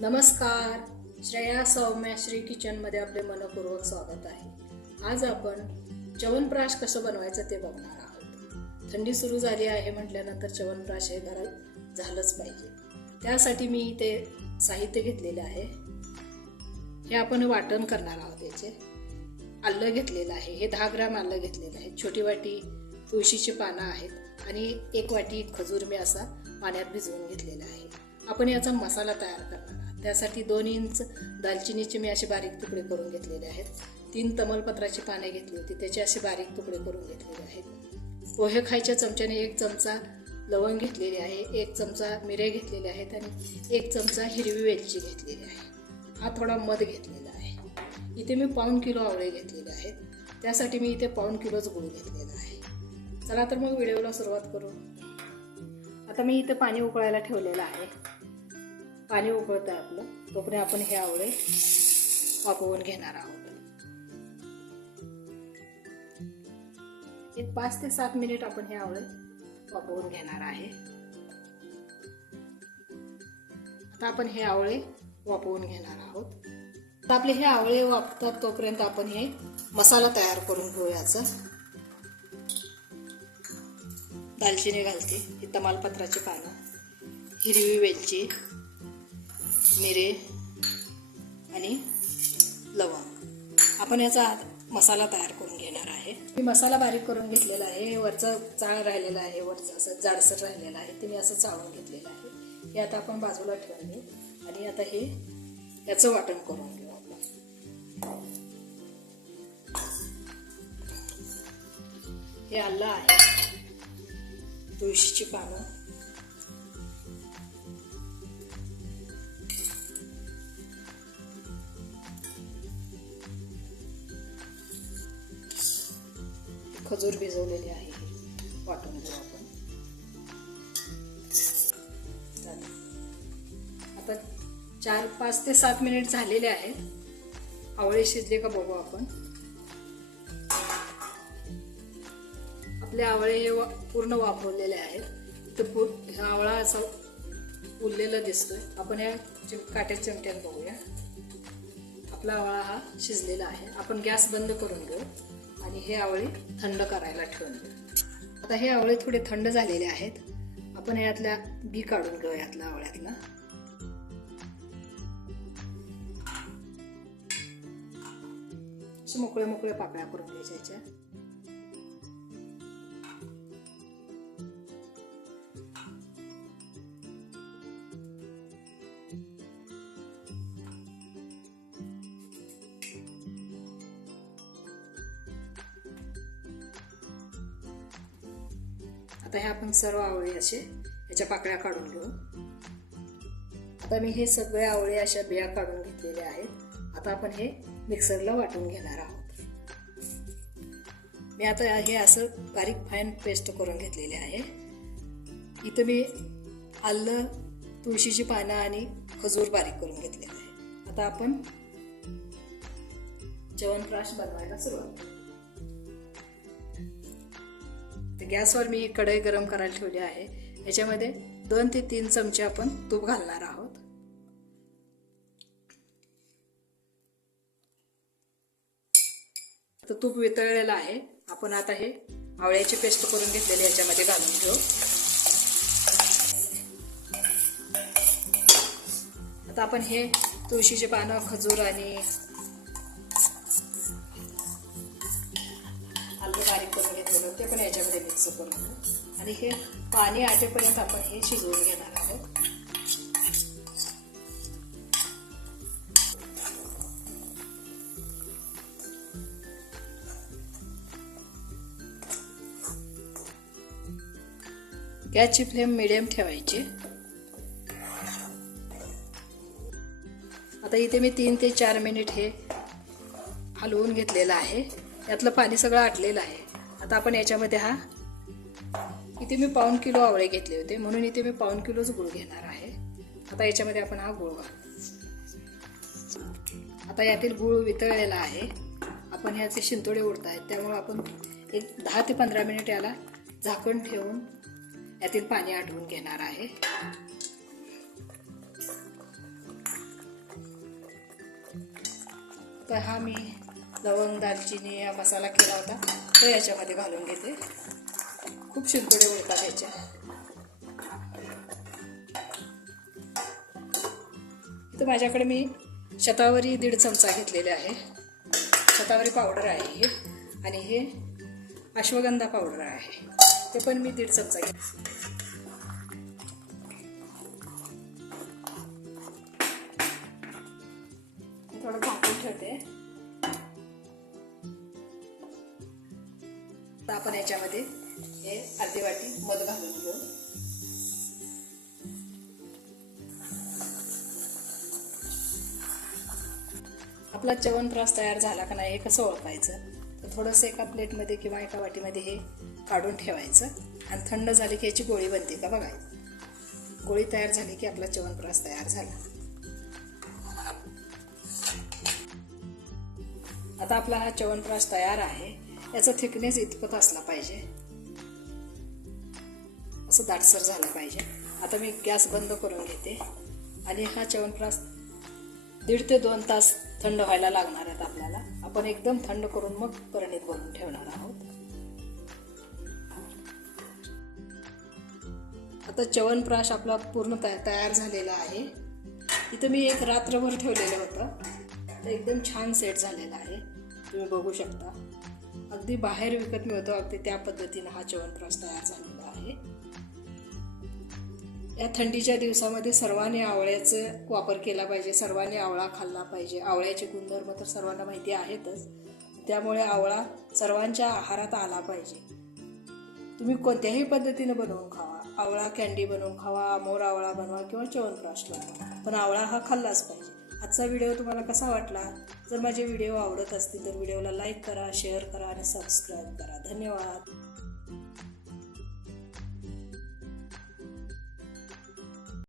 नमस्कार. श्रेया सौम्या श्री किचनमध्ये आपले मनपूर्वक स्वागत आहे. आज आपण च्यवनप्राश कसं बनवायचं ते बघणार आहोत. थंडी सुरू झाली आहे म्हटल्यानंतर च्यवनप्राश हे घरात झालंच पाहिजे. त्यासाठी मी इथे साहित्य घेतलेले आहे. हे आपण वाटण करणार आहोत याचे. आलं घेतलेलं आहे. हे दहा ग्राम आलं घेतलेलं आहे. छोटी वाटी तुळशीची पानं आहेत आणि एक वाटी खजूर मी असा पाण्यात भिजवून घेतलेला आहे. आपण याचा मसाला तयार करणार त्यासाठी दोन इंच दालचिनीचे मी असे बारीक तुकडे करून घेतलेले आहेत. तीन तमलपत्राची पाने घेतली होती त्याचे असे बारीक तुकडे करून घेतलेले आहेत. पोहे खायच्या चमच्याने एक चमचा लवंग घेतलेली आहे एक चमचा मिरे घेतलेले आहेत आणि एक चमचा हिरवी वेलची घेतलेली आहे. हा थोडा मध घेतलेला आहे. इथे मी पाऊण किलो आवळे घेतलेले आहेत. त्यासाठी मी इथे पाऊण किलोच गुळ घेतलेला आहे. चला तर मग व्हिडिओला सुरुवात करू. आता मी इथे पाणी उकळायला ठेवलेलं आहे. पाणी उकळत आहे आपलं. तोपर्यंत आपण हे आवळे वापरून घेणार आहोत. एक पाच ते सात मिनिट आपण हे आवळे वापरून घेणार आहे. आता आपण हे आवळे वापरून घेणार आहोत. आता आपले हे आवळे वापतात तोपर्यंत आपण हे मसाला तयार करून घेऊयाचं. दालचिनी घालते. ही तमालपत्राची पानं. हिरवी वेलची. मिरे आणि लवंग. आपण याचा मसाला तयार करून घेणार आहे. मी मसाला बारीक करून घेतलेला आहे. वरचं चाळ राहिलेला आहे. वरचं असं जाडसर राहिलेलं आहे. ते मी असं चाळून घेतलेलं आहे. हे आता आपण बाजूला ठेवून घेऊ. आणि आता हे याचं वाटण करून घेऊ आपण. हे आलं आहे. तुळशीची पानं. खजूर भिजवलेली आहे. वाटून घेऊ आपण. चालेल. आता चार पाच ते सात मिनिट झालेले आहेत. आवळे शिजले का बघू आपण. आपले आवळे हे वा- पूर्ण वापरलेले आहेत. तर पू हा आवळा असा उरलेला दिसतोय. आपण या काट्या चिमट्यात बघूया. आपला आवळा हा शिजलेला आहे. आपण गॅस बंद करून घेऊ. आणि हे आवळे थंड करायला ठेवून आता हे आवळे थोडे थंड झालेले आहेत. आपण यातल्या बी काढून घेऊ यातल्या आवळ्यातला. मोकळ्या मोकळे मोकळे पाकळ्या करून घ्यायच्या आता हे आपण सर्व आवळे असे ह्याच्या पाकळ्या काढून घेऊ. आता मी हे सगळे आवळे अशा बिया काढून घेतलेल्या आहेत. आता आपण हे मिक्सरला वाटून घेणार आहोत. मी आता हे असं बारीक फाईन पेस्ट करून घेतलेले आहे. इथं मी आलं तुळशीची पानं आणि खजूर बारीक करून घेतलेलं आहे. आता आपण च्यवनप्राश बनवायला सुरुवात करू. तर गॅसवर मी कढई गरम करायला ठेवली आहे. याच्यामध्ये दोन ते तीन चमचे आपण तूप घालणार आहोत. तर तूप वितळलेलं आहे. आपण आता हे आवळ्याची पेस्ट करून घेतलेली याच्यामध्ये घालून घेऊ. आता आपण हे तुळशीचे पानं खजूर आणि आलं बारीक करून ते पण याच्यामध्ये मिक्स करून घेऊ. आणि हे पाणी आटेपर्यंत आपण हे शिजवून घेणार आहोत. गॅसची फ्लेम मिडियम ठेवायची. आता इथे मी तीन ते चार मिनिट हे हलवून घेतलेलं आहे. यातलं पाणी सगळं आटलेलं आहे. आता आपण याच्यामध्ये हा इथे मी पाऊन किलो आवळे घेतले होते म्हणून इथे मी पाऊन किलोच गुळ घेणार आहे. आता याच्यामध्ये आपण हा गुळ घालू. आता यातील गुळ वितळलेला आहे. आपण ह्याचे शिंतोडे उडत आहेत त्यामुळे आपण एक दहा ते पंधरा मिनिट याला झाकण ठेवून यातील पाणी आटवून घेणार आहे. तर हा मी लवंग दालचिनी या मसाला केला होता. तो याच्यामध्ये घालून घेते. खूप शिंतोडे उडतात याच्या इथं माझ्याकडे मी शतावरी दीड चमचा घेतलेले आहे. शतावरी पावडर आहे हे. आणि हे अश्वगंधा पावडर आहे. ते पण मी दीड चमचा घेतले त्यामध्ये हे अर्धी वाटी मध घालून घेऊ. आपला च्यवनप्राश तयार झाला का नाही हे कसं ओळखायचं? तर थोडंसं एका प्लेटमध्ये किंवा एका वाटीमध्ये हे काढून ठेवायचं आणि थंड झाली की याची गोळी बनते का बघायचं गोळी तयार झाली की आपला च्यवनप्राश तयार झाला. आता आपला हा च्यवनप्रास तयार आहे. याचा थिकनेस इतपत असला पाहिजे. असं दाटसर झालं पाहिजे. आता मी गॅस बंद करून घेते. आणि हा च्यवनप्राश दीड ते दोन तास थंड व्हायला लागणार आहेत आपल्याला. आपण एकदम थंड करून मग करणीत बनवून ठेवणार आहोत. आता च्यवनप्राश आपला पूर्ण तया- तयार झालेला आहे. इथं मी एक रात्रभर ठेवलेलं होतं. तर एकदम छान सेट झालेला आहे. तुम्ही बघू शकता. अगदी बाहेर विकत मिळतो. अगदी त्या पद्धतीनं हा च्यवनप्राश तयार झालेला आहे. या थंडीच्या दिवसामध्ये सर्वांनी आवळ्याचं वापर केला पाहिजे सर्वांनी आवळा खाल्ला पाहिजे. आवळ्याचे गुणधर्म तर सर्वांना माहिती आहेतच. त्यामुळे आवळा सर्वांच्या आहारात आला पाहिजे. तुम्ही कोणत्याही पद्धतीनं बनवून खावा. आवळा कॅन्डी बनवून खावा मोर आवळा बनवा किंवा च्यवनप्राश बनवा. पण आवळा हा खाल्लाच पाहिजे. आजचा व्हिडिओ तुम्हाला कसा वाटला? जर माझे व्हिडिओ आवडत असतील तर व्हिडिओला लाईक करा शेअर करा आणि सबस्क्राईब करा. धन्यवाद.